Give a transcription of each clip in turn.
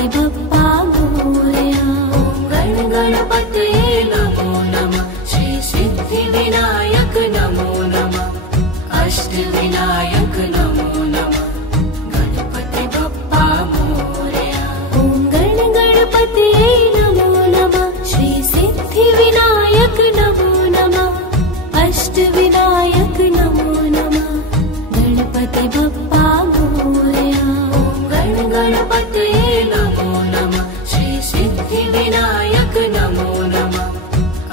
गणपति बप्पा मोरया। गण गणपतये नमो नमः। श्री सिद्धि विनायक नमो नमः। अष्ट विनायक नमो नमः। गणपति बप्पा मोरया। गण गणपतये नमो नमः। श्री सिद्धि विनायक नमो नमः। अष्ट विनायक नमो नमः। गणपति बप्पा मोरया। गण गणपतये नमो नमः। श्री सिद्धि विनायक नमो नमः।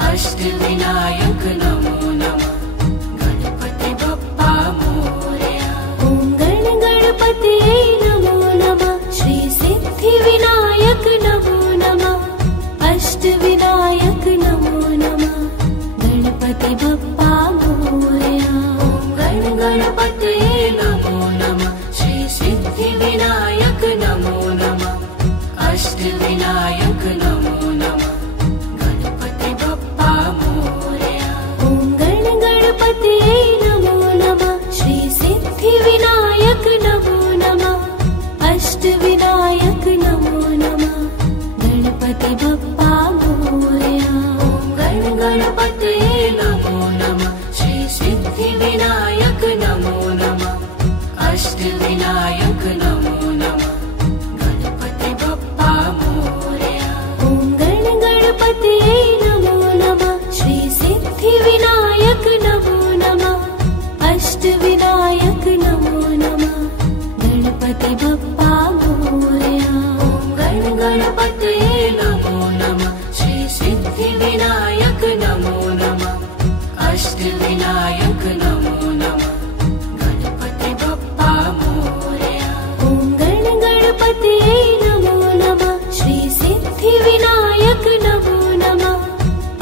अष्ट विनायक नमो नमः। गणपति बप्पा मोरया। गण गणपतये नमो नमः। श्री सिद्धि विनायक नमो नमः। अष्ट विनायक नमो नमः। गणपति बप्पा मोरया। गण गणपतये नमो नमः। श्री सिद्धि विनायक नमो नमः। अष्ट विनायक नमो नमः। गणपति बप्पा मोरया। गण गणपतये नमो नमः। श्री सिद्धि विनायक नमो नमः। अष्ट विनायक नमो नमः। गणपति बप्पा मोरया। गण गणपतये नमो नमः। श्री सिद्धि विनायक नमो नमः। अष्ट विनायक नमो नमः। गणपति बप्पा मोरया। गण गणपतये नमो नमः। श्री सिद्धि विनायक नमो नमः। अष्ट विनायक नमो नमः। गणपति बप्पा मोरया। गण गणपतये नमो नमः। श्री सिद्धि विनायक नमो नमः। अष्ट विनायक नमो नमः। गणपति बप्पा मोरया। गण गणपतये नमो नमः। श्री सिद्धि विनायक नमो नमः।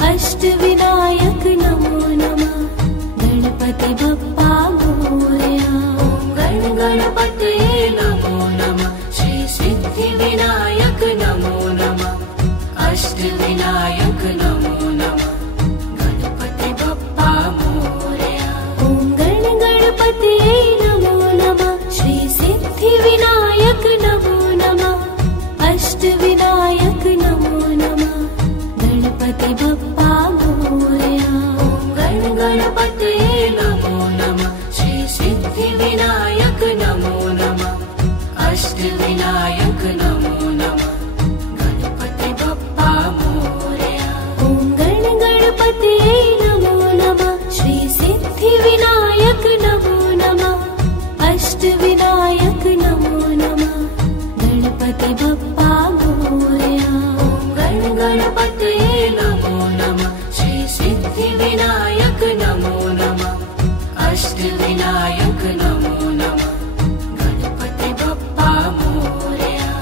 अष्ट विनायक नमो नमः। गणपति बप्पा मोरया। गण गणपतये नमो नमः। श्री सिद्धि विनायक नमो नमः। अष्ट विनायक नमो नमः। गणपति बप्पा मोरया। गण गणपतये नमो नमः। श्री सिद्धि विनायक नमो नमः। अष्ट विनायक नमो नमः। गणपति बप्पा मोरया। गण गणपतये नमो नमः। श्री सिद्धि विनायक नमो नमः। अष्ट विनायक नमो नमः। गणपति बप्पा मोरया। गण गणपतये नमो नमः। श्री सिद्धि विनायक नमो नमः। अष्ट विनायक नमो नमः। गणपति बप्पा मोरया। गण गणपतये नमो नमः। श्री सिद्धि विनायक नमो नमः। अष्ट विनायक नमो नमः। गणपति बप्पा मोरया।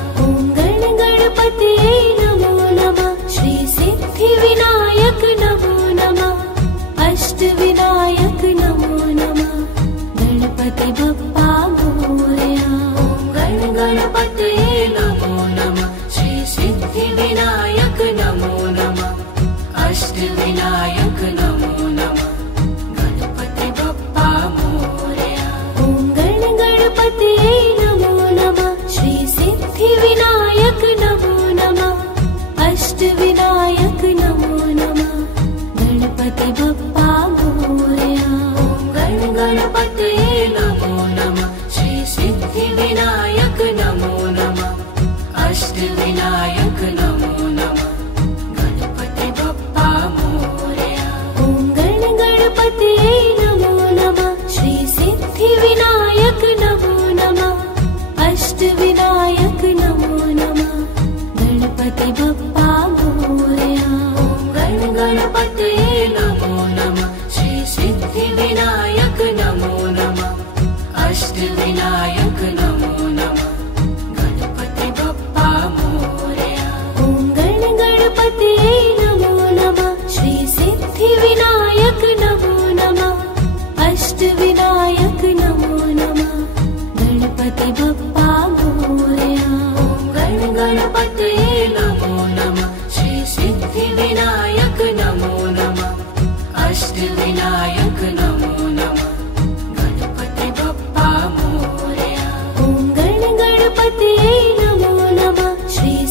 गण गणपतये नमो नमः। श्री सिद्धि विनायक नमो नमः। अष्ट विनायक नमो नमः। गणपति बप्पा मोरया। गण गणपतये नमो नमः। श्री सिद्धि विनायक नमो नमः। अष्ट विनायक नमो नमः। गणपति बप्पा मोरया। गण गणपतये नमो नमः। श्री सिद्धि विनायक नमो नमः। अष्ट विनायक नमो नमः। गणपति बप्पा मोरया। गण गणपतये नमो नमः। श्री सिद्धि विनायक नमो नमः। अष्ट विनायक नमो नमः। गणपति बप्पा मोरया। गण गणपतये नमो नमः। श्री सिद्धि विनायक नमो नमः। अष्ट विनायक नमो नमः। गणपति बप्पा मोरया। गण गणपतये नमो नमः। श्री सिद्धि विनायक नमो नमः। अष्ट विनायक नमो नमः। गणपति बप्पा मोरया। गण गणपतये नमो नमः। श्री सिद्धि विनायक नमो नमः। अष्ट विनायक नमो नमः। गणपति बप्पा मोरया। गण गणपतये नमो नमः। श्री सिद्धि विनायक नमो नमः। अष्ट विनायक नमो नमः। गणपति बप्पा मोरया। गण गणपतये नमो नमः। श्री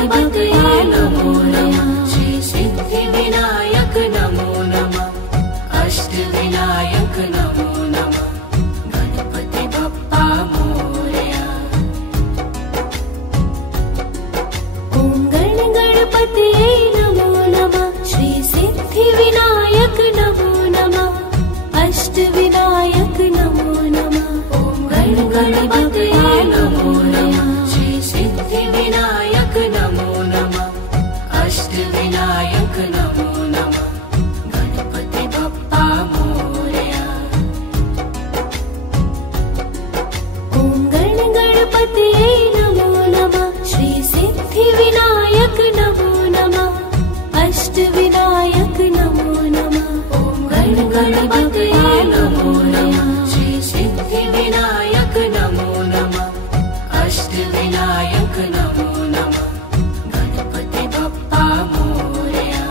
गणपतये नमो नमः श्री सिद्धिविनायक नमो नमः अष्टविनायक नमो नमः गणपति बप्पा मोरया। ॐ गणपतये नमो नमः श्री सिद्धिविनायक नमो नमः अष्टविनायक नमो नमः। ॐ गणपतये नमो नमः श्री सिद्धिविनायक नमो नमः अष्टविनायक नमो नमः गणपति बप्पा मोरया। ॐ गणपतये नमो नमः श्री सिद्धिविनायक नमो नमः अष्टविनायक नमो नमः। ॐ गणपतये नमो नमः श्री सिद्धिविनायक नमो नमः अष्टविनायक नमो नमः गणपति बप्पा मोरया।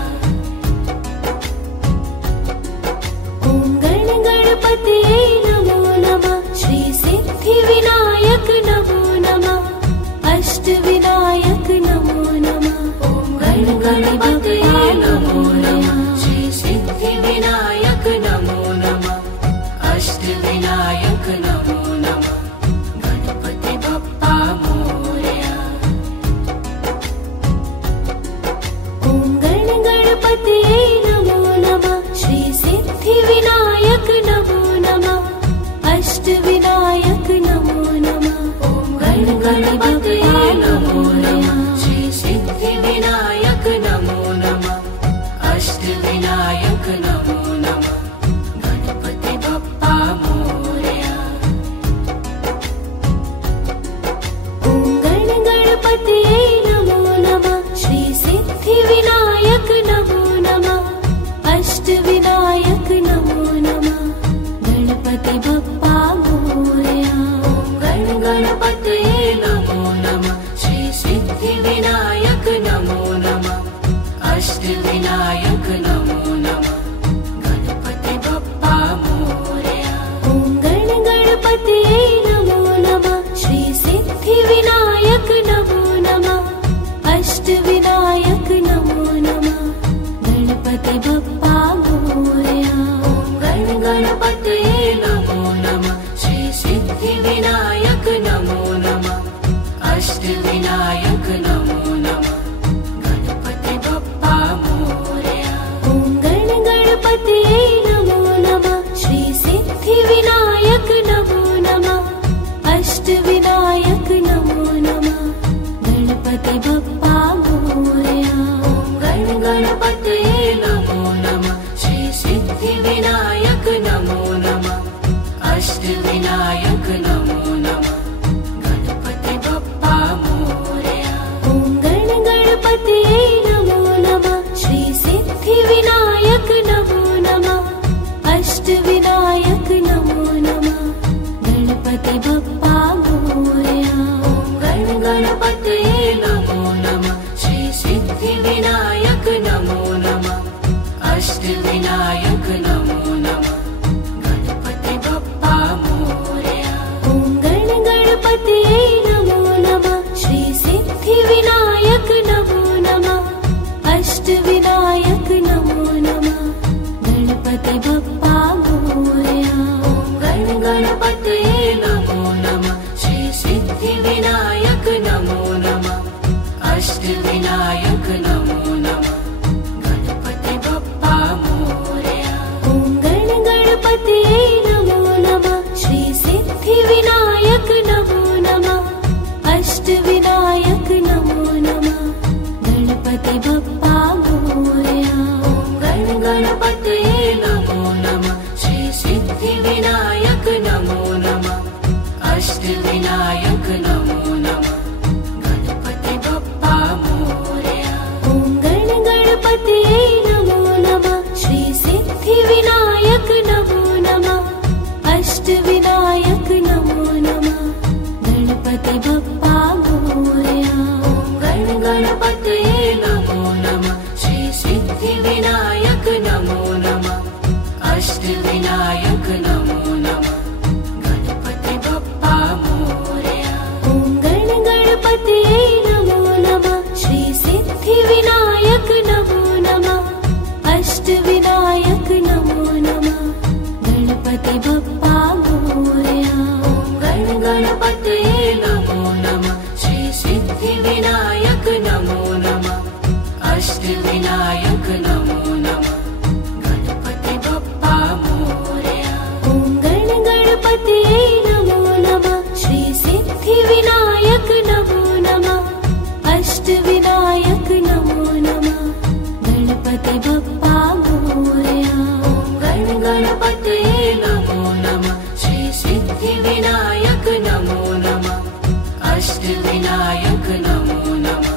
ॐ गणपतये नमो नमः श्री सिद्धिविनायक नमो नमः अष्टविनायक नमो नमः। ॐ गणपतये नमो नमः श्री सिद्धिविनायक नमो नमः अष्टविनायक नमो नमः गणपति बप्पा मोरया। ॐ गणपतये नमो नमः श्री सिद्धिविनायक नमो नमः अष्टविनायक नमो नमः। ॐ गणपतये नमो नमः श्री सिद्धिविनायक नमो नमः अष्टविनायक नमो नमः गणपति बप्पा मोरया। ॐ गणपतये नमो नमः श्री सिद्धिविनायक नमो नमः अष्टविनायक नमो नमः गणपति बप्पा मोरया। ॐ गणपतये नमो नमः श्री सिद्धिविनायक नमो नमः अष्टविनायक नमो नमः गणपति बप्पा मोरया। ॐ गणपतये नमो नमः श्री सिद्धिविनायक नमो नमः अष्टविनायक नमो नमः गणपति बप्पा मोरया। ॐ गणपतये नमो नमः श्री सिद्धिविनायक नमो नमः अष्टविनायक नमो नमः गणपति बप्पा मोरया। ॐ गणपतये नमो नमः श्री सिद्धिविनायक नमो नमः अष्टविनायक नमो नमः गणपति बप्पा मोरया। ॐ गणपतये नमो नमः श्री सिद्धिविनायक नमो नमः अष्टविनायक नमो नमः गणपति बप्पा मोरया। ॐ गणपतये नमो नमः श्री सिद्धिविनायक नमो नमः अष्टविनायक नमो नमः गणपति बप्पा मोरया। ॐ गणपतये नमो नमः श्री सिद्धिविनायक नमो नमः अष्टविनायक नमो नमः गणपति बप्पा मोरया। ॐ गणपतये नमो नमः श्री सिद्धिविनायक नमो नमः अष्टविनायक नमो नमः गणपति बप्पा मोरया। ॐ गणपतये नमो नमः श्री सिद्धिविनायक नमो नमः अष्टविनायक नमो नमः गणपति बप्पा मोरया। ॐ गणपतये नमो नमः श्री सिद्धिविनायक नमो नमः अष्टविनायक नमो नमः गणपति बप्पा मोरया। ॐ गणपतये नमो नमः श्री सिद्धिविनायक नमो नमः अष्टविनायक नमो नमः गणपति बप्पा मोरया। ॐ गणपतये नमो नमः श्री सिद्धिविनायक नमो नमः अष्टविनायक नमो नमः गणपति बप्पा मोरया। ॐ गणपतये नमो नमः श्री सिद्धिविनायक नमो नमः अष्टविनायक नमो नमः गणपति बप्पा मोरया। ॐ गणपतये नमो नमः श्री नमो नमः अष्टविनायक नमो नमः गणपति बप्पा मोरया। ॐ गणपतये नमो नमः श्री सिद्धिविनायक नमो नमः अष्टविनायक नमो नमः गणपति बप्पा मोरया। ॐ गणपतये नमो नमः श्री सिद्धिविनायक नमो नमः अष्टविनायक नमो नमः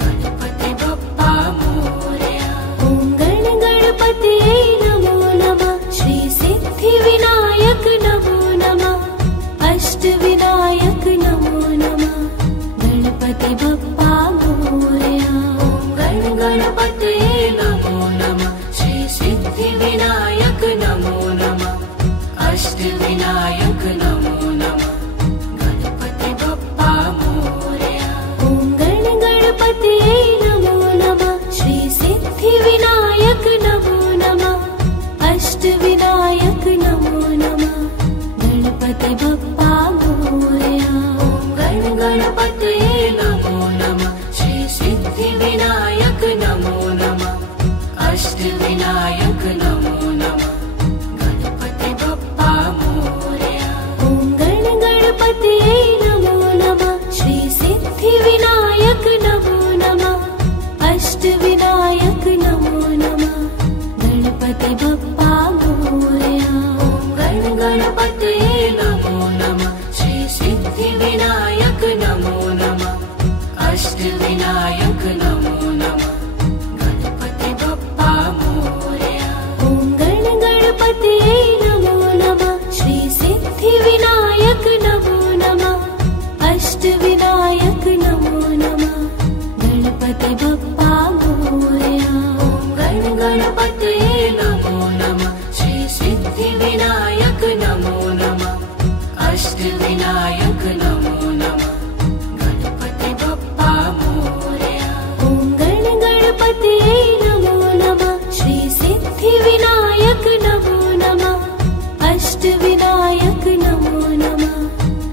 गणपति बप्पा मोरया। ॐ गणपतये नमो नमः श्री सिद्धिविनायक नमो नमः अष्टविनायक नमो नमः गणपति बप्पा मोरया। ॐ गणपतये नमो नमः श्री सिद्धिविनायक नमो नमः अष्टविनायक नमो नमः गणपति बप्पा मोरया। ॐ गणपतये नमो नमः श्री सिद्धिविनायक नमो नमः अष्टविनायक नमो नमः गणपति बप्पा मोरया। ॐ गणपतये नमो नमः श्री सिद्धिविनायक नमो नमः अष्टविनायक नमो नमः गणपति बप्पा मोरया। ॐ गणपतये नमो नमः श्री सिद्धिविनायक नमो नमः अष्टविनायक नमो नमः गणपति बप्पा मोरया। ॐ गणपतये नमो नमः श्री सिद्धिविनायक नमो नमः अष्टविनायक नमो नमः गणपति बप्पा मोरया। ॐ गणपतये नमो नमः श्री सिद्धिविनायक नमो नमः अष्टविनायक नमो नमः गणपति बप्पा मोरया। ॐ गणपतये नमो नमः श्री सिद्धिविनायक नमो नमः अष्टविनायक नमो नमः गणपति बप्पा मोरया। ॐ गणपतये नमो नमः श्री सिद्धिविनायक नमो नमः अष्टविनायक नमो नमः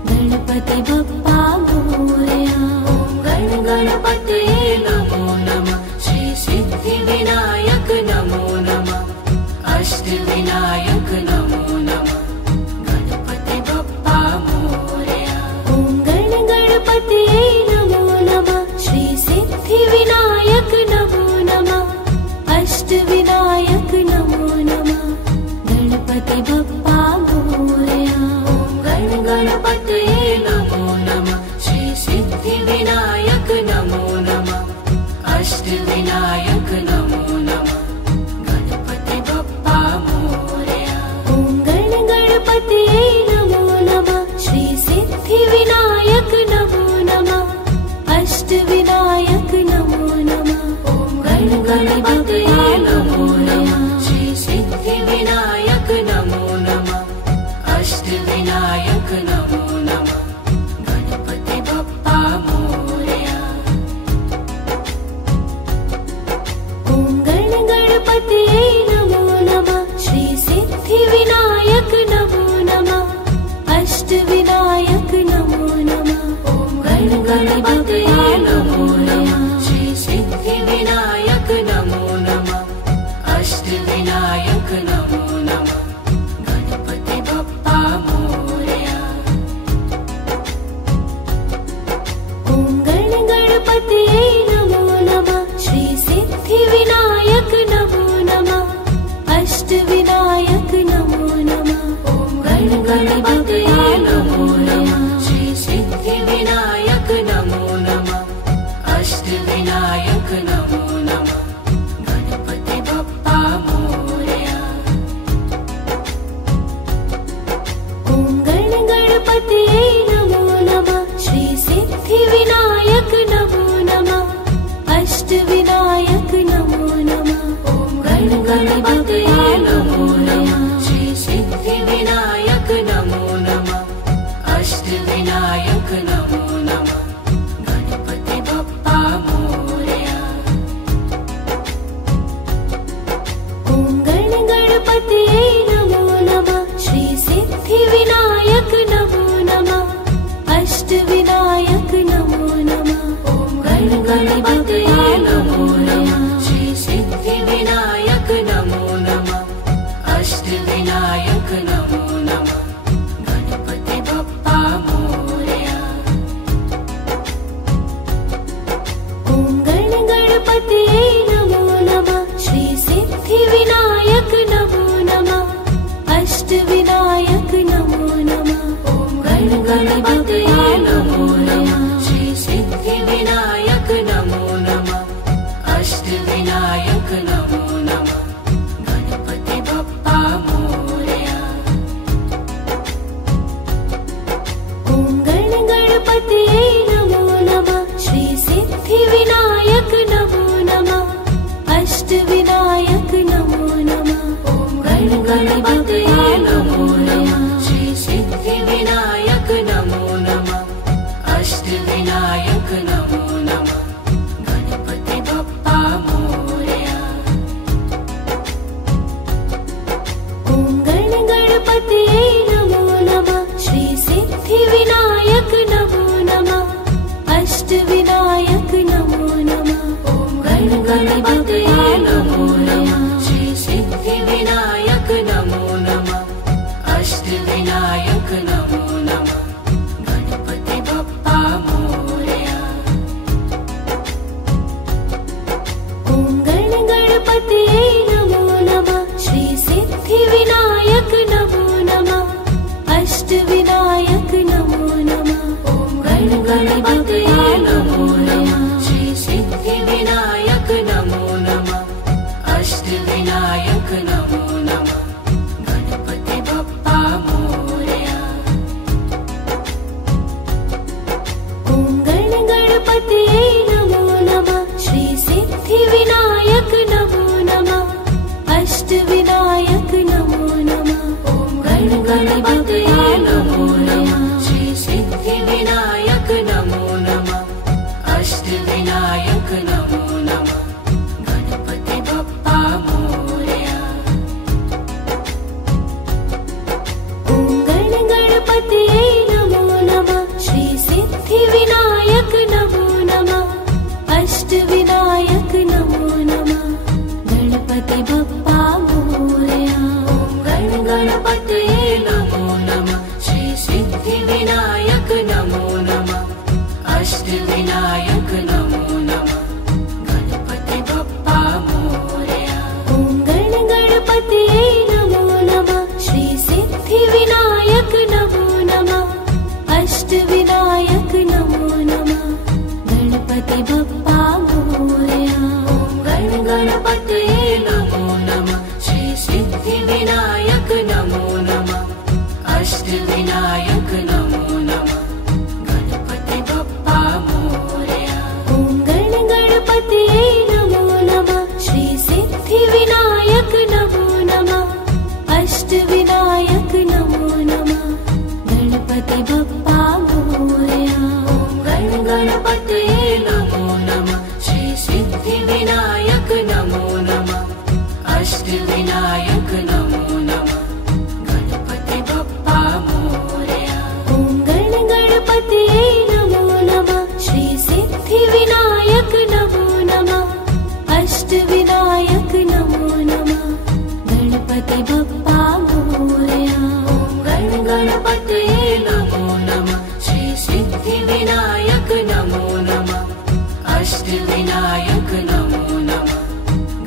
गणपति बप्पा मोरया। ॐ गणपतये नमो नमः श्री सिद्धिविनायक नमो नमः अष्टविनायक नमो नमः गणपति बप्पा मोरया। ॐ गणपतये नमो नमः श्री सिद्धिविनायक नमो नमः अष्टविनायक नमो नमः गणपति बप्पा मोरया। ॐ गणपतये नमो नमः श्री सिद्धिविनायक नमो नमः अष्टविनायक नमो नमः गणपति बप्पा मोरया। ॐ गणपतये नमो नमः श्री सिद्धिविनायक नमो नमः अष्टविनायक नमो नमः ॐ गणपतये नमो नमः श्री सिद्धिविनायक नमो नमः अष्टविनायक नमो नमः गणपति बप्पा मोरया। ॐ गणपतये नमो नमः श्री सिद्धिविनायक नमो नमः अष्टविनायक नमो नमः ॐ गणपतये नमो नमः श्री सिद्धिविनायक नमो नमः अष्टविनायक नमो नमः गणपति बप्पा मोरया। ॐ गणपतये नमो नमः श्री सिद्धिविनायक नमो नमः अष्टविनायक नमो नमः ॐ गणपतये नमो नमः श्री सिद्धिविनायक नमो नमः अष्टविनायक नमो नमः गणपति बप्पा मोरया। ॐ गणपतये नमो नमः श्री सिद्धिविनायक नमो नमः अष्टविनायक नमो नमः ॐ गणपतये नमो नमः श्री सिद्धिविनायक नमो नमः अष्टविनायक नमो नमः गणपति बप्पा मोरया। गणपतये नमो नमः श्री सिद्धिविनायक नमो नमः अष्टविनायक नमो नमः गणपति बप्पा मोरया। ॐ गणपतये नमो नमः श्री सिद्धिविनायक नमो नमः अष्टविनायक नमो नमः। ॐ गणपतये नमो नमः श्री सिद्धिविनायक नमो नमः अष्टविनायक नमो नमः गणपति बप्पा मोरया। ॐ गणपतये नमो नमः श्री सिद्धिविनायक नमो नमः अष्टविनायक नमो नमः। ॐ गणपतये नमो नमः श्री सिद्धिविनायक नमो नमः अष्टविनायक नमो नमः गणपति बप्पा मोरया। ॐ गणपतये नमो नमः श्री सिद्धिविनायक नमो नमः अष्टविनायक नमो नमः। ॐ गणपतये नमो नमः श्री सिद्धिविनायक नमो नमः अष्टविनायक नमो नमः गणपति बप्पा मोरया। ॐ गणपतये नमो नमः श्री सिद्धिविनायक नमो नमः अष्टविनायक नमो नमः। ॐ गणपतये नमो नमः श्री सिद्धिविनायक नमो नमः अष्टविनायक नमो नमः गणपति बप्पा मोरया। ॐ गणपतये नमो नमः श्री सिद्धिविनायक नमो नमः अष्टविनायक नमो नमः। ॐ गणपतये नमो नमः श्री सिद्धिविनायक नमो नमः अष्टविनायक नमो नमः गणपति बप्पा मोरया। ॐ गणपतये नमो नमः श्री सिद्धिविनायक नमो नमः अष्टविनायक नमो नमः गणपति बप्पा मोरया। ॐ गणपतये नमो नमः श्री सिद्धिविनायक नमो नमः अष्टविनायक नमो नमः गणपति बप्पा मोरया। ॐ गणपतये नमो नमः श्री सिद्धिविनायक नमो नमः अष्टविनायक नमो नमः गणपति बप्पा मोरया। ॐ गणपतये नमो नमः श्री सिद्धिविनायक नमो नमः अष्टविनायक नमो नमः गणपति बप्पा मोरया। ॐ गणपतये नमो नमः श्री सिद्धिविनायक नमो नमः अष्टविनायक नमो नमः गणपति बप्पा मोरया। ॐ गणपतये नमो नमः श्री सिद्धिविनायक नमो नमः अष्टविनायक नमो नमः गणपति बप्पा मोरया। ॐ गणपतये नमो नमः श्री सिद्धिविनायक नमो नमः अष्टविनायक नमो नमः गणपति बप्पा मोरया। ॐ गणपतये नमो नमः श्री सिद्धिविनायक नमो नमः अष्टविनायक नमो नमः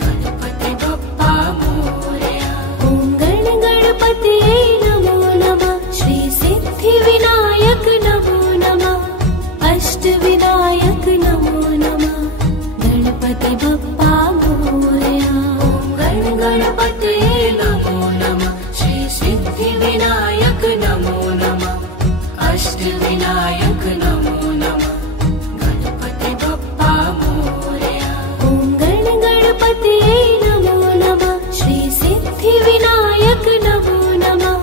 गणपति बप्पा मोरया। ॐ गणपतये नमो नमः श्री सिद्धिविनायक नमो नमः अष्टविनायक नमो नमः गणपति बप्पा मोरया। ॐ गणपतये नमो नमः श्री सिद्धिविनायक नमो नमः अष्टविनायक नमो नमः गणपति बप्पा मोरया। ॐ गणपतये नमो नमः श्री सिद्धिविनायक नमो नमः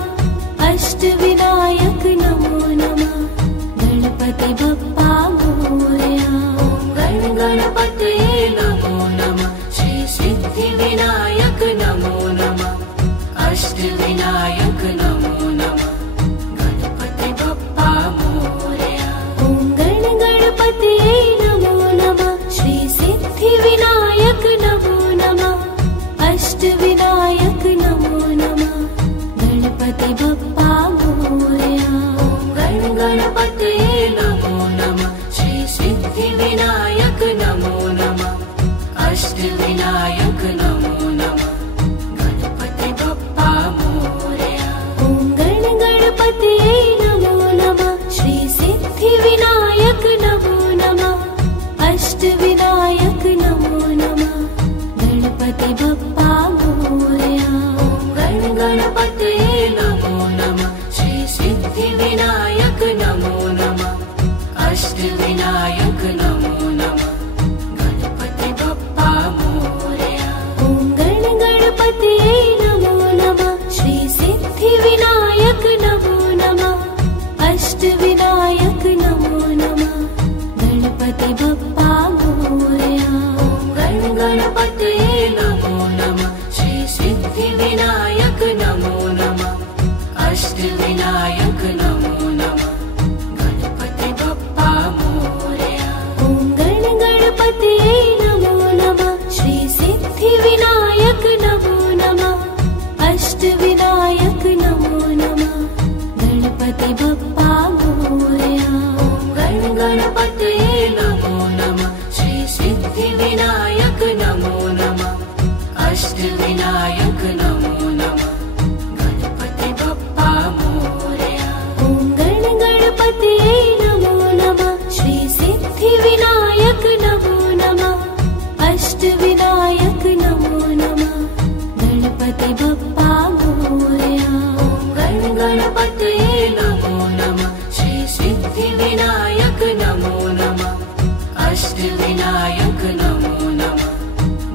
नमो नमः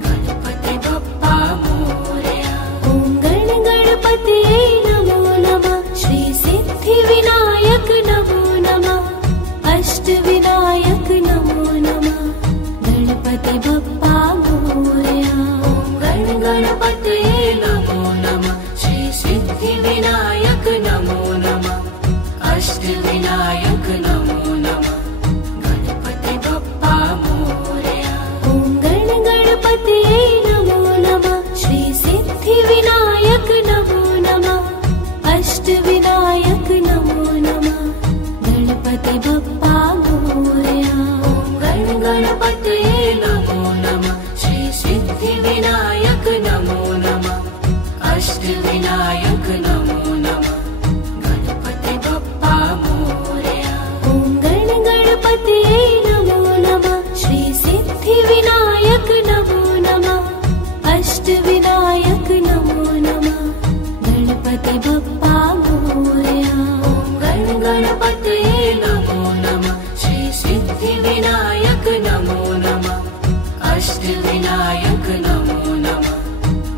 गणपति बप्पा मोरया। ॐ गणपतये नमो नमः श्री सिद्धिविनायक नमो नमः अष्टविनायक नमो नमः गणपति बप्पा मोरया। ॐ गणपतये नमो नमः श्री सिद्धिविनायक नमो नमः अष्टविनायक नमो नमः गणपति बप्पा मोरया। ॐ गणपतये नमो नमः श्री सिद्धिविनायक नमो नमः अष्टविनायक नमो नमः गणपति बप्पा मोरया। ॐ गणपतये नमो नमः श्री सिद्धिविनायक नमो नमः अष्टविनायक नमो नमः गणपति बप्पा मोरया। ॐ गणपतये नमो नमः श्री सिद्धिविनायक नमो नमः अष्टविनायक नमो नमः गणपति बप्पा मोरया। ॐ गणपतये नमो नमः श्री सिद्धिविनायक नमो नमः अष्टविनायक नमो नमः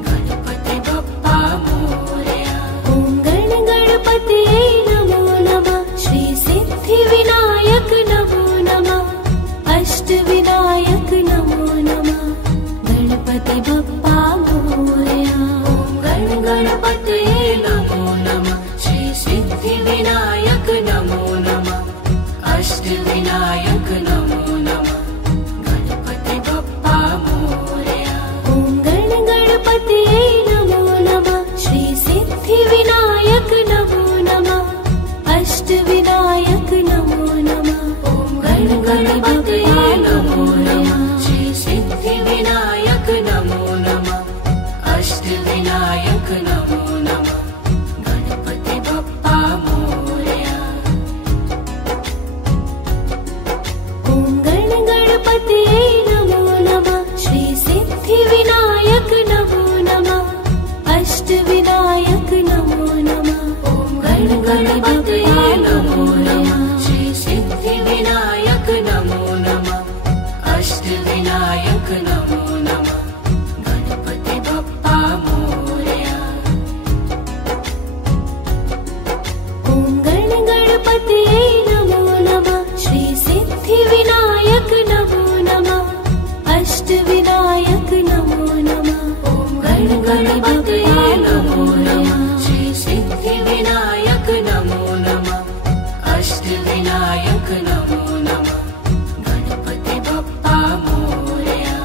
गणपति बप्पा मोरया। ॐ गणपतये नमो नमः श्री सिद्धिविनायक नमो नमः अष्टविनायक नमो नमः गणपति बप्पा मोरया। ॐ गणपतये नमो नमः श्री सिद्धिविनायक नमो नमः अष्टविनायक नमो नमः गणपति बप्पा मोरया। ॐ गणपतये नमो नमः श्री सिद्धिविनायक नमो नमः अष्टविनायक नमो नमः ॐ गणपतये नमो नमः श्री सिद्धिविनायक नमो नमः अष्टविनायक नमो नमः गणपति बप्पा मोरया। ॐ गणपतये नमो नमः श्री सिद्धिविनायक नमो नमः अष्टविनायक नमो नमः ॐ गणपतये नमो नमः श्री सिद्धिविनायक नमो नमः अष्टविनायक नमो नमः गणपति बप्पा मोरया। ॐ गणपतये नमो नमः श्री सिद्धिविनायक नमो नमः अष्टविनायक नमो नमः ॐ गणपतये नमो नमः श्री सिद्धिविनायक नमो नमः अष्टविनायक नमो नमः गणपति बप्पा मोरया।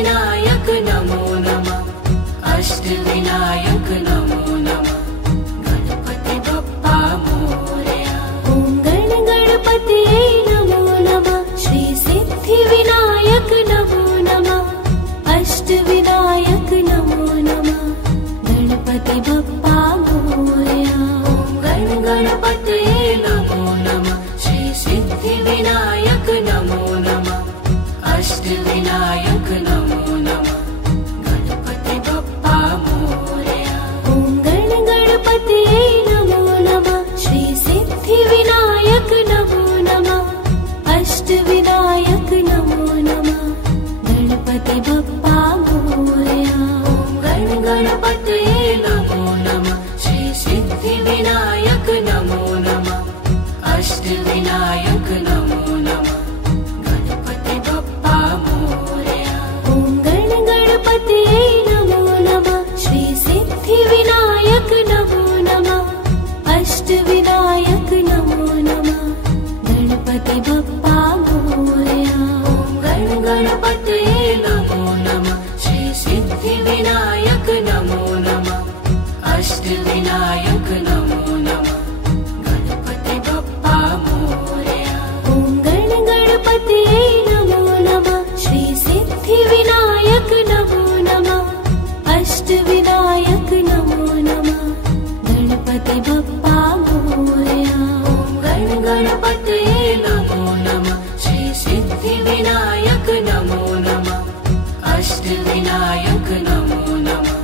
विनायक नमो नमः अष्ट विनायक नमो नमः गणपति बप्पा मोरया। ॐ गणपतये नमो नमः श्री सिद्धि विनायक नमो नमः अष्ट विनायक नमो नमः गणपति बप्पा मोरया। ॐ गणपतये नमो नमः श्री सिद्धि विनायक नमो नमः अष्ट विनायक नमो नमः गणपति बप्पा मोरया। ॐ गणपतये नमो नमः श्री सिद्धि विनायक नमो नमः अष्ट विनायक नमो नमः गणपति बप्पा मोरया। ॐ गणपतये नमो नमः श्री सिद्धि विनायक नमो नमः अष्ट विनायक नमो नमः गणपति बप्पा मोरया। ॐ गणपतये नमो नमः श्री सिद्धि विनायक नमो नमः अष्ट विनायक नमो नमः गणपति बप्पा मोरया। ॐ गणपतये नमो नमः श्री सिद्धि विनायक नमो नमः अष्ट विनायक नमो नमः गणपति बप्पा मोरया। ॐ गणपतये नमो नमः श्री सिद्धि विनायक नमो नमः अष्ट विनायक नमो नमः गणपति बप्पा मोरया। ॐ गणपतये नमो नमः श्री सिद्धि विनायक नमो नमः अष्ट विनायक नमो नमः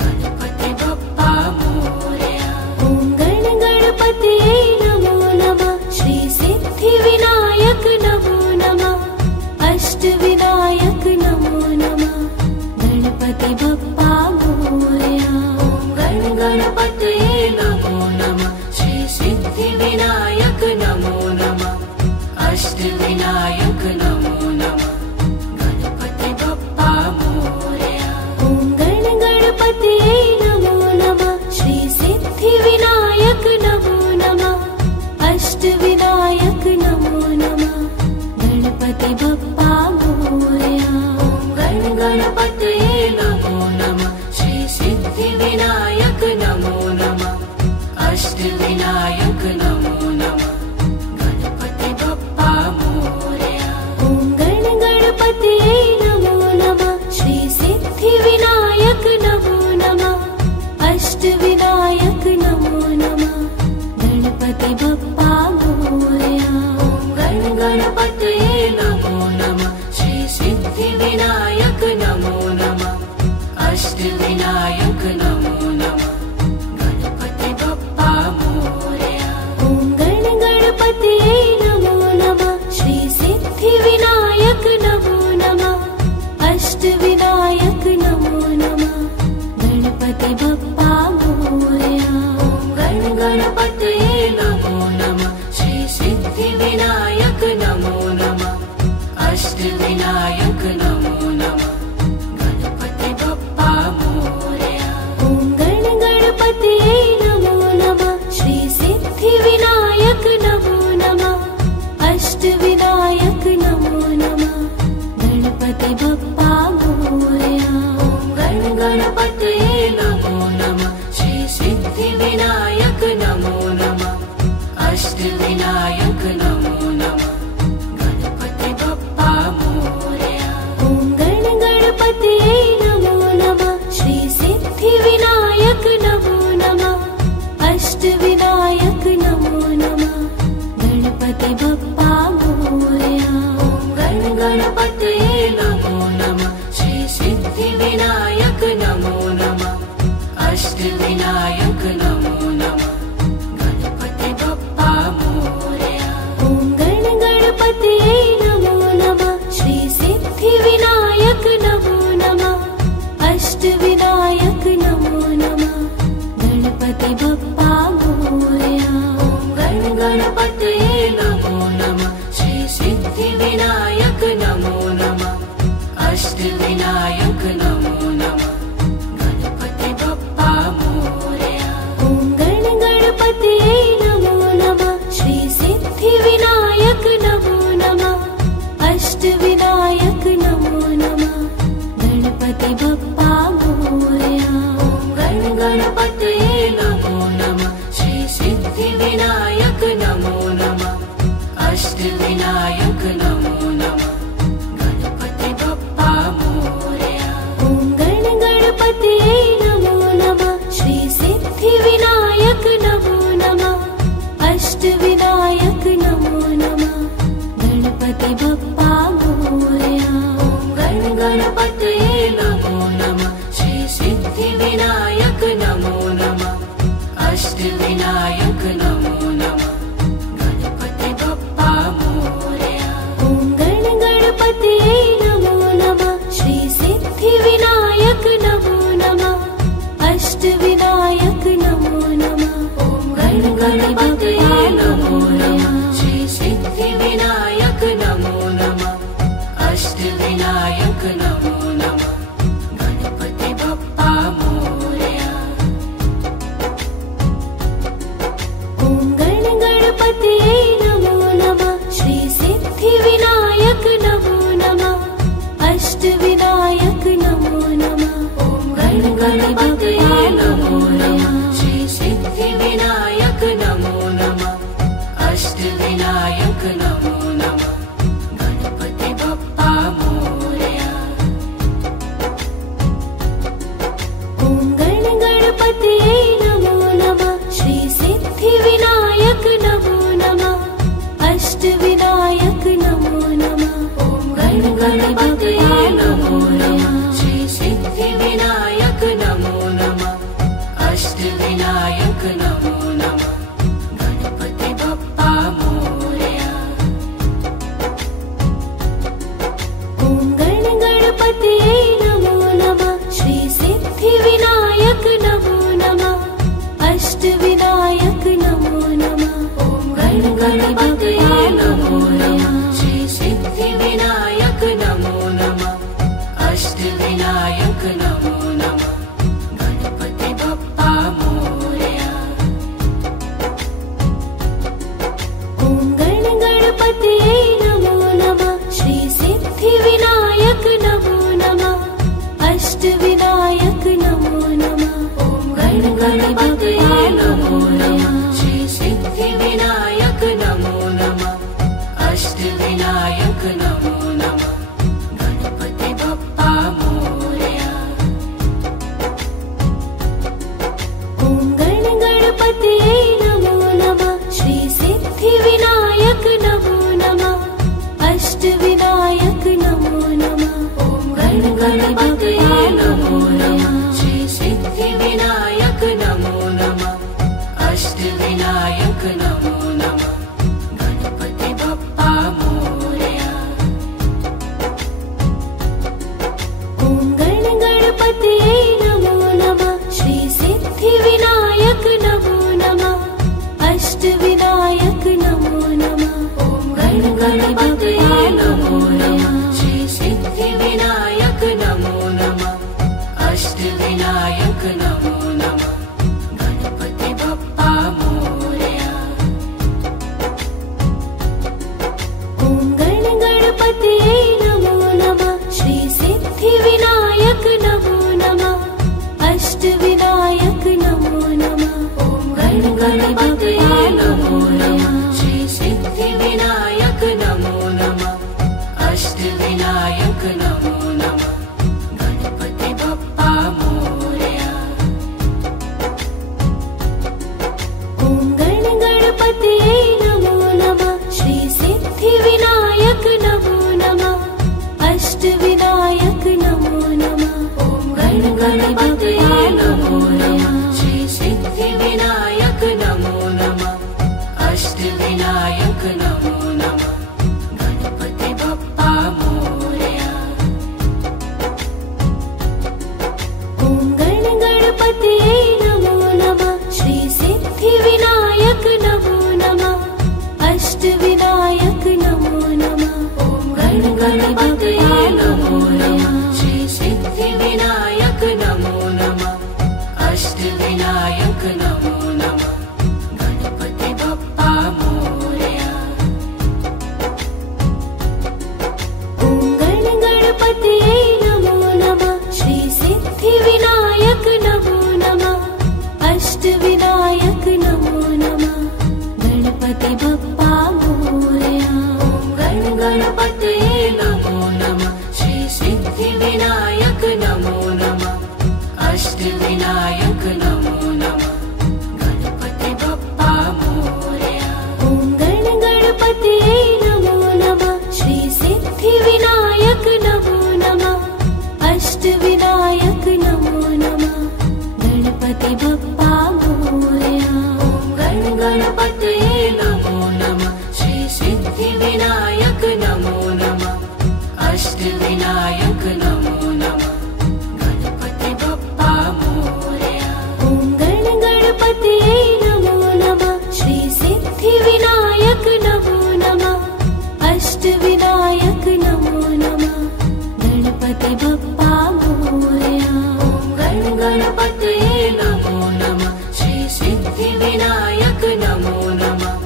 गणपति बप्पा मोरया। ॐ गणपतये नमो नमः श्री सिद्धि विनायक नमो नमः अष्ट विनायक नमो नमः गणपति बप्पा मोरया। ॐ गणपतये नमो नमः श्री सिद्धि विनायक नमो नमः अष्ट विनायक नमो नमः गणपति बप्पा मोरया। ॐ गणपतये नमो नमः श्री सिद्धि विनायक नमो नमः अष्ट विनायक नमो नमः गणपति बप्पा मोरया। ॐ गणपतये नमो नमः श्री सिद्धि विनायक नमो नमः अष्ट विनायक नमो नमः गणपति बप्पा मोरया। ॐ गणपतये नमो नमः श्री सिद्धि विनायक नमो नमः अष्ट विनायक नमो नमः गणपति बप्पा मोरया। ॐ गणपतये नमो नमः श्री सिद्धि विनायक नमो नमः अष्ट विनायक नमो नमः गणपति बप्पा मोरया। ॐ गणपतये नमो नमः श्री सिद्धि विनायक नमो नमः अष्ट विनायक नमो नमः गणपति बप्पा मोरया। ॐ गणपतये नमो नमः श्री सिद्धि विनायक नमो नमः अष्ट विनायक नमो नमः गणपति बप्पा मोरया। ॐ गणपतये नमो नमः श्री सिद्धि विनायक नमो नमः अष्ट विनायक नमो नमः गणपति बप्पा मोरया। ॐ गणपतये नमो नमः श्री सिद्धि विनायक नमो नमः अष्ट विनायक नमो नमः गणपति बप्पा मोरया। ॐ गणपतये नमो नमः श्री सिद्धि विनायक नमो नमः अष्ट विनायक नमो नमः गणपति बप्पा मोरया। ॐ गणपतये नमो नमः श्री सिद्धि विनायक नमो नमः अष्ट विनायक नमो नमः गणपति बप्पा मोरया। ॐ गणपतये नमो नमः श्री सिद्धि विनायक नमो नमः अष्ट विनायक नमो नमः गणपति बप्पा मोरया। ॐ गणपतये नमो नमः श्री सिद्धि विनायक नमो नमः अष्ट विनायक नमो नमः गणपति बप्पा मोरया। ॐ गणपतये नमो नमः श्री सिद्धि विनायक नमो नमः अष्ट विनायक नमो नमः गणपति बप्पा मोरया। ॐ गण गणपतये नमो नमः। श्री सिद्धि विनायक नमो नमः। अष्ट विनायक नमो नमः। गणपति बप्पा मोरया। ॐ गण गणपतये नमो नमः। श्री सिद्धि विनायक नमो नमः। अष्ट विनायक नमो नमः। गणपति बप्पा मोरया। ॐ गण गणपतये नमो नमः। श्री सिद्धि विनायक नमो नमः। अष्ट विनायक नमो नमः। गणपति बप्पा मोरया। ॐ गण गणपतये नमो नमः। श्री सिद्धि विनायक नमो नमः। अष्ट विनायक नमो नमः। ॐ गण गणपतये नमो नमः। श्री सिद्धि विनायक नमो नमः। अष्ट विनायक नमो नमः। गणपति बप्पा मोरया। ॐ गण गणपतये नमो नमः। श्री सिद्धि विनायक नमो नमः। अष्ट विनायक नमो नमः। ॐ गण गणपतये नमो नमः। श्री सिद्धि विनायक नमो नमः। अष्ट विनायक नमो नमः। गणपति बप्पा मोरया। ॐ गण गणपतये नमो नमः। श्री सिद्धि विनायक नमो नमः। अष्ट विनायक नमो नमः। ॐ गण गणपतये नमो नमः। श्री सिद्धि विनायक नमो नमः। अष्ट विनायक नमो नमः। गणपति बप्पा मोरया। ॐ गण गणपतये नमो नमः। श्री सिद्धि विनायक नमो नमः। अष्ट विनायक नमो नमः। ॐ गण गणपतये नमो नमः। श्री सिद्धि विनायक नमो नमः। अष्ट विनायक नमो नमः। गणपति बप्पा मोरया। ॐ गण गणपतये नमो नमः। श्री सिद्धि विनायक नमो नमः। अष्ट विनायक नमो नमः। ॐ गण गणपतये नमो नमः। श्री सिद्धि विनायक नमो नमः। अष्ट विनायक नमो नमः। गणपति बप्पा मोरया। ॐ गण गणपतये नमो नमः। श्री सिद्धि विनायक नमो नमः। अष्ट विनायक नमो नमः। ॐ गण गणपतये नमो नमः। श्री सिद्धि विनायक नमो नमः। अष्ट विनायक नमो नमः। गणपति बप्पा मोरया। ॐ गण गणपतये नमो नमः। श्री सिद्धि विनायक नमो नमः। अष्ट विनायक नमो नमः। ॐ गण गणपतये नमो नमः। श्री सिद्धि विनायक नमो नमः। अष्टविनायक नमो नमः अष्टविनायक नमो नमः गणपति बप्पा मोरया। ॐ गण गणपतये नमो नमः श्री सिद्धिविनायक नमो नमः अष्टविनायक नमो नमः गणपति बप्पा मोरया। ॐ गण गणपतये नमो नमः श्री सिद्धिविनायक नमो नमः अष्टविनायक नमो नमः गणपति बप्पा मोरया। ॐ गण गणपतये नमो नमः श्री सिद्धिविनायक नमो नमः अष्टविनायक नमो नमः गणपति बप्पा मोरया। ॐ गण गणपतये नमो नमः श्री सिद्धिविनायक नमो नमः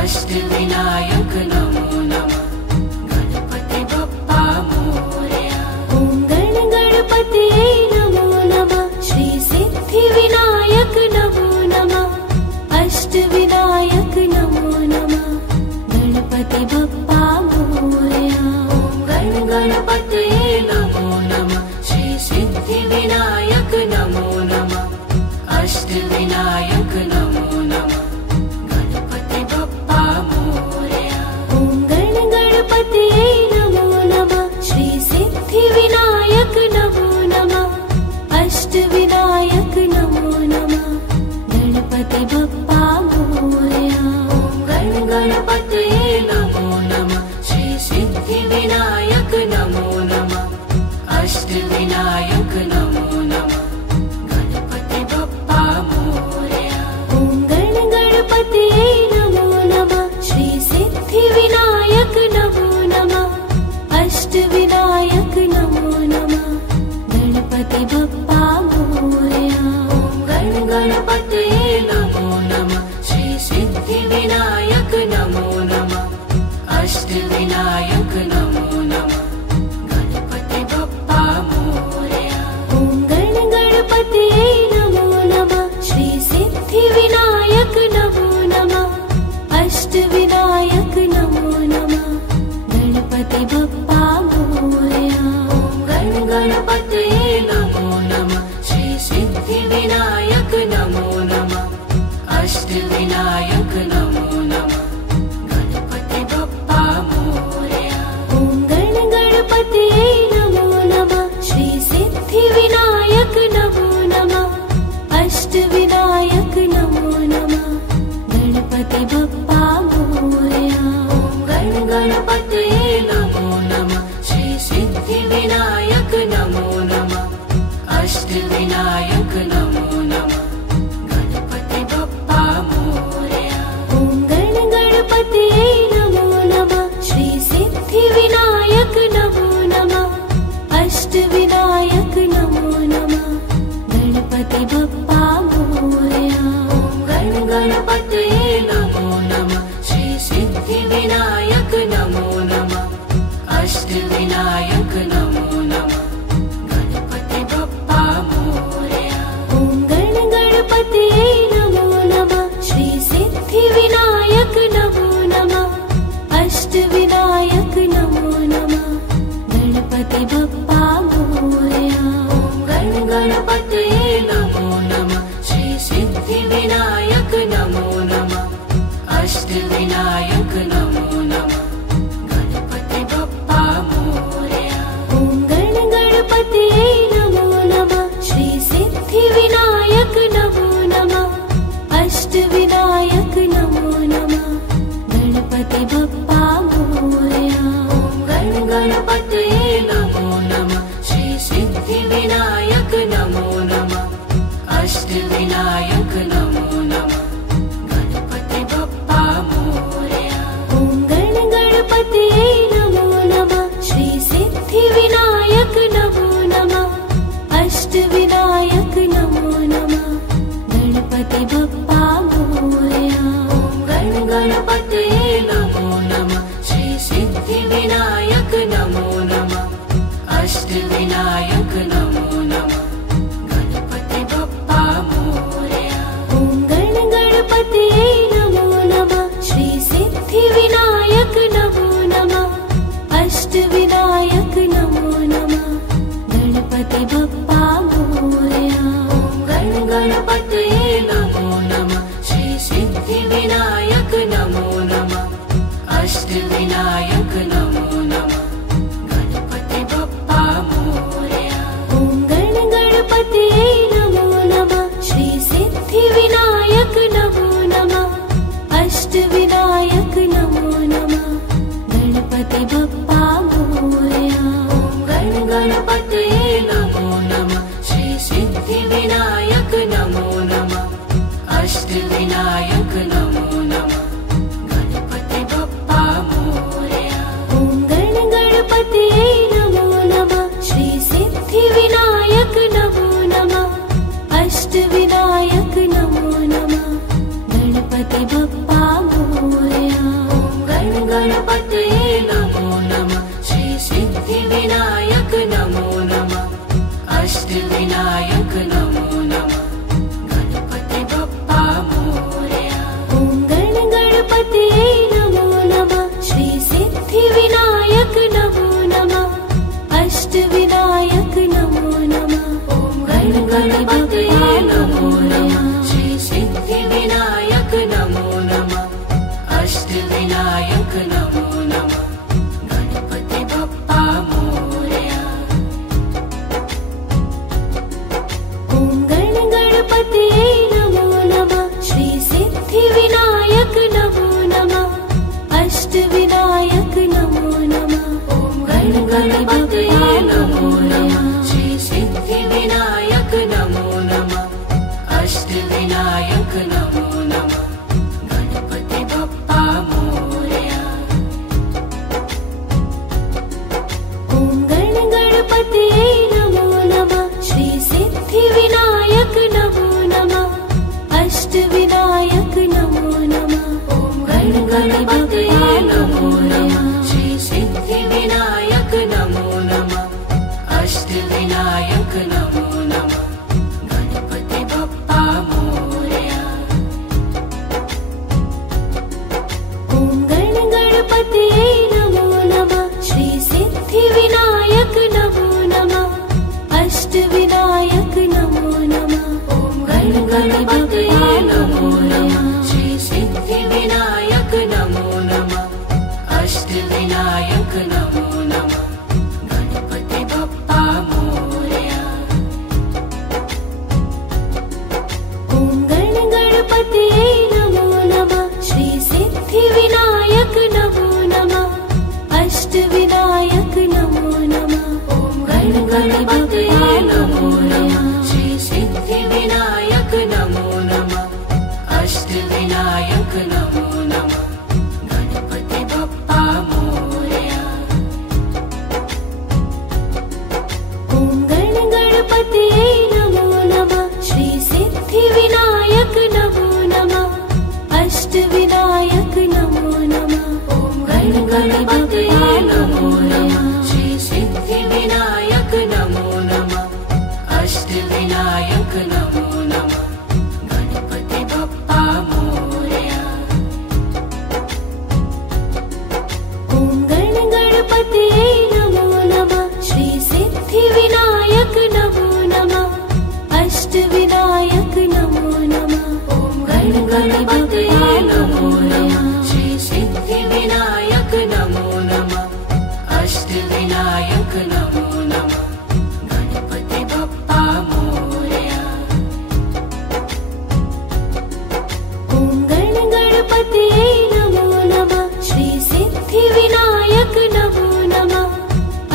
अष्टविनायक नमो नमः गणपति बप्पा मोरया। ॐ गण गणपतये नमो नमः श्री सिद्धिविनायक नमो नमः अष्टविनायक नमो नमः गणपति बप्पा मोरया। ॐ गण गणपतये नमो नमः श्री सिद्धिविनायक नमो नमः अष्टविनायक नमो नमः गणपति बप्पा मोरया। ॐ गण गणपतये नमो नमः श्री सिद्धिविनायक नमो नमः अष्टविनायक नमो नमः गणपति बप्पा मोरया। ॐ गण गणपतये नमो नमः श्री सिद्धिविनायक नमो नमः अष्टविनायक नमो नमः गणपति बप्पा मोरया। ॐ गण गणपतये नमो नमः श्री सिद्धिविनायक नमो नमः अष्टविनायक नमो नमः गणपति बप्पा मोरया। ॐ गण गणपतये नमो नमः श्री सिद्धिविनायक नमो नमः अष्टविनायक नमो नमः गणपति बप्पा मोरया। ॐ गण गणपतये नमो नमः श्री सिद्धिविनायक नमो नमः अष्टविनायक नमो नमः गणपति बप्पा मोरया। ॐ गण गणपतये नमो नमः श्री सिद्धिविनायक नमो नमः अष्टविनायक नमो नमः गणपति बप्पा मोरया। ॐ गण गणपतये नमो नमः श्री सिद्धिविनायक नमो नमः अष्टविनायक नमो नमः गणपति बप्पा मोरया। ॐ गण गणपतये नमो नमः श्री सिद्धिविनायक नमो नमः अष्टविनायक नमो नमः गणपति बप्पा मोरया। ॐ गण गणपतये नमो नमः श्री सिद्धिविनायक नमो नमः अष्टविनायक नमो नमः गणपति बप्पा मोरया। ॐ गण गणपतये नमो नमः श्री सिद्धिविनायक नमो नमः अष्टविनायक नमो नमः अष्टविनायक नमो नमः गणपति बप्पा मोरया। ॐ गणपतये नमो नमः श्री सिद्धिविनायक नमो नमः अष्टविनायक नमो नमः। ॐ गणपतये नमो नमः श्री सिद्धिविनायक नमो नमः अष्टविनायक नमो नमः गणपति बप्पा मोरया। ॐ गणपतये नमो नमः श्री सिद्धिविनायक नमो नमः अष्टविनायक नमो नमः। ॐ गणपतये नमो नमः श्री सिद्धिविनायक नमो नमः अष्टविनायक नमो नमः गणपति बप्पा मोरया। ॐ गणपतये नमो नमः श्री सिद्धिविनायक नमो नमः अष्टविनायक नमो नमः। ॐ गणपतये नमो नमः श्री सिद्धिविनायक नमो नमः अष्टविनायक नमो नमः गणपति बप्पा मोरया। ॐ गणपतये नमो नमः श्री सिद्धिविनायक नमो नमः अष्टविनायक नमो नमः। ॐ गणपतये नमो नमः श्री सिद्धिविनायक नमो नमः अष्टविनायक नमो नमः गणपति बप्पा मोरया। ॐ गणपतये नमो नमः श्री सिद्धिविनायक नमो नमः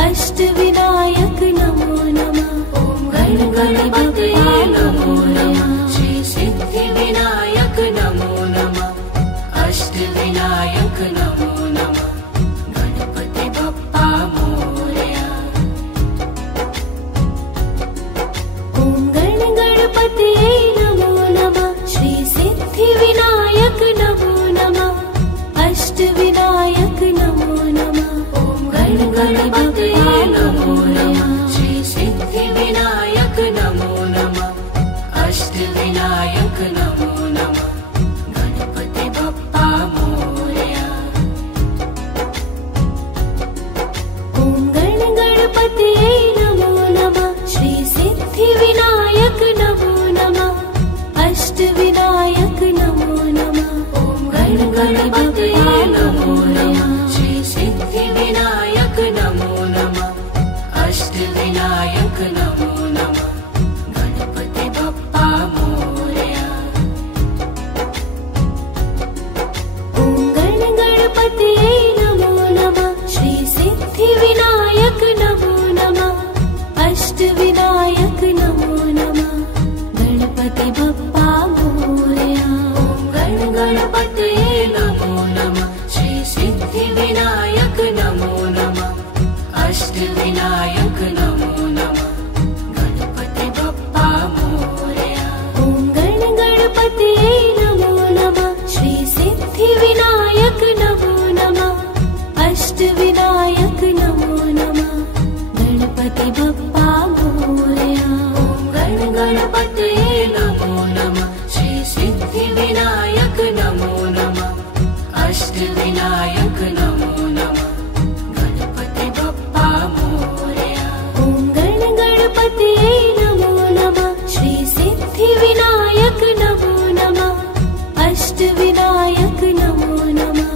अष्टविनायक नमो नमः। ॐ गणपतये नमो नमः श्री सिद्धिविनायक नमो नमः अष्टविनायक नमो नमः गणपति बप्पा मोरया। ॐ गणपतये नमो नमः श्री सिद्धिविनायक नमो नमः अष्टविनायक नमो नमः। ॐ गणपतये नमो नमः श्री सिद्धिविनायक नमो नमः अष्टविनायक नमो नमः गणपति बप्पा मोरया। ॐ गणपतये नमो नमः श्री सिद्धिविनायक नमो नमः अष्टविनायक नमो नमः। ॐ गणपतये नमो नमः श्री सिद्धिविनायक नमो नमः अष्टविनायक नमो नमः गणपति बप्पा मोरया। ॐ गणपतये नमो नमः श्री सिद्धिविनायक नमो नमः अष्टविनायक नमो नमः गणपति बप्पा मोरया। ॐ गणपतये नमो नमः श्री सिद्धिविनायक नमो नमः अष्टविनायक नमो नमः गणपति बप्पा मोरया। ॐ गणपतये नमो नमः श्री सिद्धिविनायक नमो नमः अष्टविनायक नमो नमः गणपति बप्पा मोरया। ॐ गणपतये नमो नमः श्री सिद्धिविनायक नमो नमः अष्टविनायक नमो नमः गणपति बप्पा मोरया। ॐ गणपतये नमो नमः श्री सिद्धिविनायक नमो नमः अष्टविनायक नमो नमः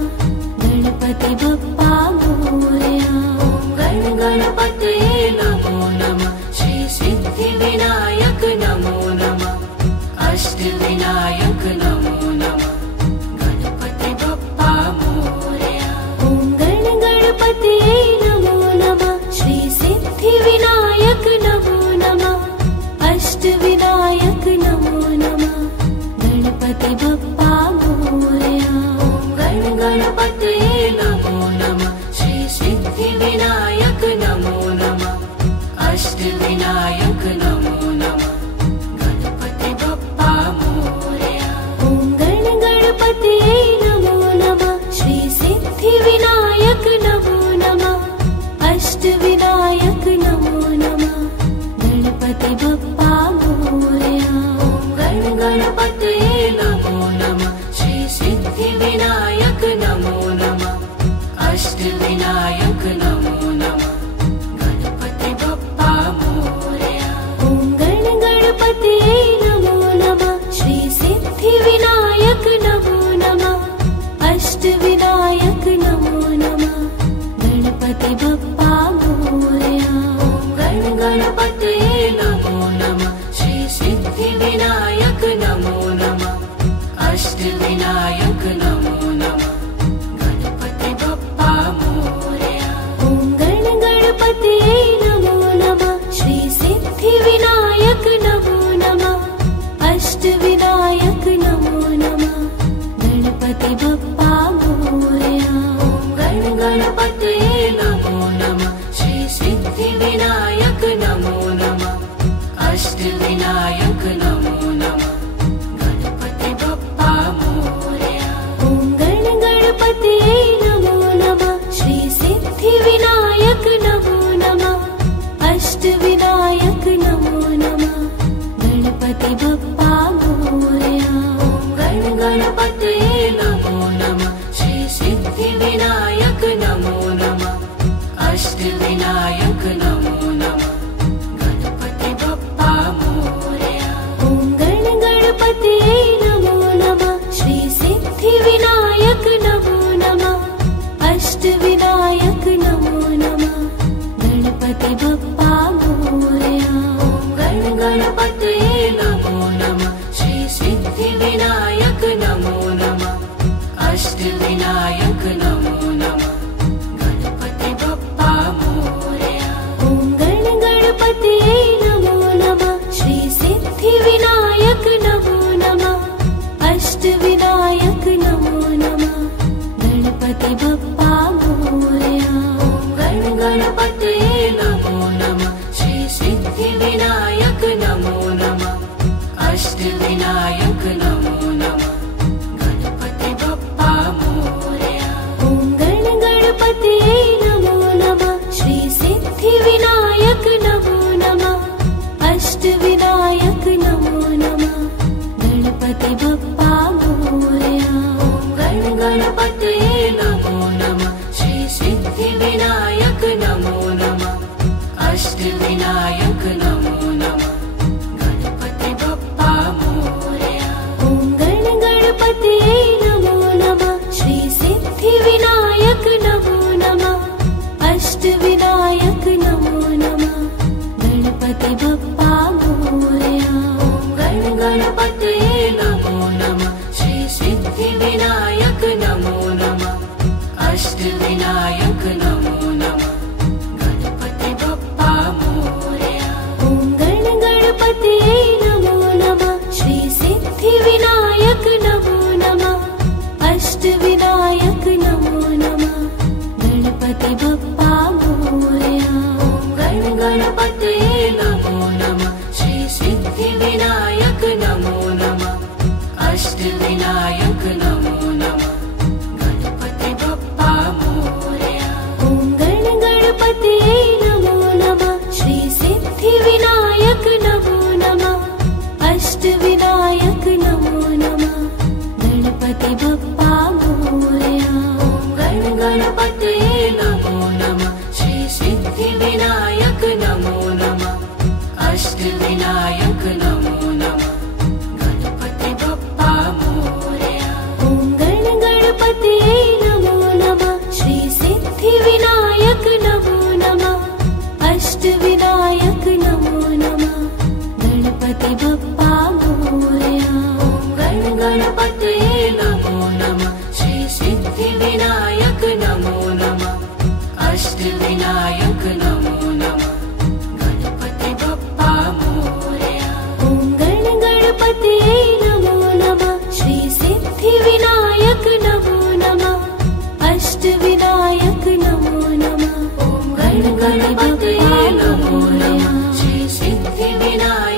गणपति बप्पा मोरया। ॐ गणपतये नमो नमः श्री सिद्धिविनायक नमो नमः अष्टविनायक नमो नमः गणपति बप्पा मोरया। ॐ गणपतये नमो नमः श्री सिद्धिविनायक नमो नमः अष्टविनायक नमो नमः गणपति बप्पा मोरया। ॐ गणपतये नमो नमः श्री सिद्धिविनायक नमो नमः अष्टविनायक नमो नमः गणपति बप्पा मोरया। ॐ गणपतये नमो नमः श्री सिद्धिविनायक नमो नमः अष्टविनायक नमो नमः गणपतये नमो नमः श्री सिद्धिविनायक नमो नमः अष्टविनायक नमो नमः गणपति बप्पा मोरया। ॐ गणपतये नमो नमः श्री सिद्धिविनायक नमो नमः अष्टविनायक नमो नमः गणपति बप्पा मोरया। ॐ गणपतये नमो नमः श्री सिद्धिविनायक नमो नमः अष्टविनायक नमो नमः गणपति बप्पा मोरया। ॐ गणपतये नमो नमः श्री सिद्धिविनायक नमो नमः अष्टविनायक नमो नमः गणपति बप्पा मोरया। ॐ गणपतये नमो नमः श्री सिद्धिविनायक नमो नमः अष्टविनायक नमो नमः गणपति बप्पा मोरया। ॐ गणपतये नमो नमः श्री सिद्धिविनायक नमो नमः अष्टविनायक नमो नमः गणपति बप्पा मोरया। ॐ गणपतये नमो नमः श्री सिद्धिविनायक नमो नमः अष्टविनायक नमो नमः गणपति बप्पा मोरया। ॐ गणपतये नमो नमः श्री सिद्धिविनायक नमो नमः अष्टविनायक नमो नमः गणपति बप्पा मोरया। ॐ गणपतये नमो नमः श्री सिद्धिविनायक नमो नमः अष्टविनायक नमो नमः गणपति बप्पा मोरया। ॐ गणपतये नमो नमः श्री सिद्धिविनायक नमो नमः अष्टविनायक नमो नमः गणपति बप्पा मोरया। ॐ गणपतये नमो नमः श्री सिद्धिविनायक नमो नमः अष्टविनायक नमो नमः गणपति बप्पा मोरया। ॐ गणपतये नमो नमः श्री सिद्धिविनायक नमो नमः अष्टविनायक नमो नमः गणपति बप्पा मोरया। ॐ गणपतये नमो नमः श्री सिद्धिविनायक नमो नमः अष्टविनायक नमो नमः गणपति बप्पा मोरया। ॐ गणपतये नमो नमः श्री सिद्धिविनायक नमो नमः अष्टविनायक नमो नमः गणपति बप्पा मोरया। ॐ गणपतये नमो नमः अष्टविनायक नमो नमः गणपति बप्पा मोरया। ॐ गणपतये नमो नमः श्री सिद्धिविनायक नमो नमः अष्टविनायक नमो नमः ॐ गणपतये नमो नमः श्री सिद्धिविनायक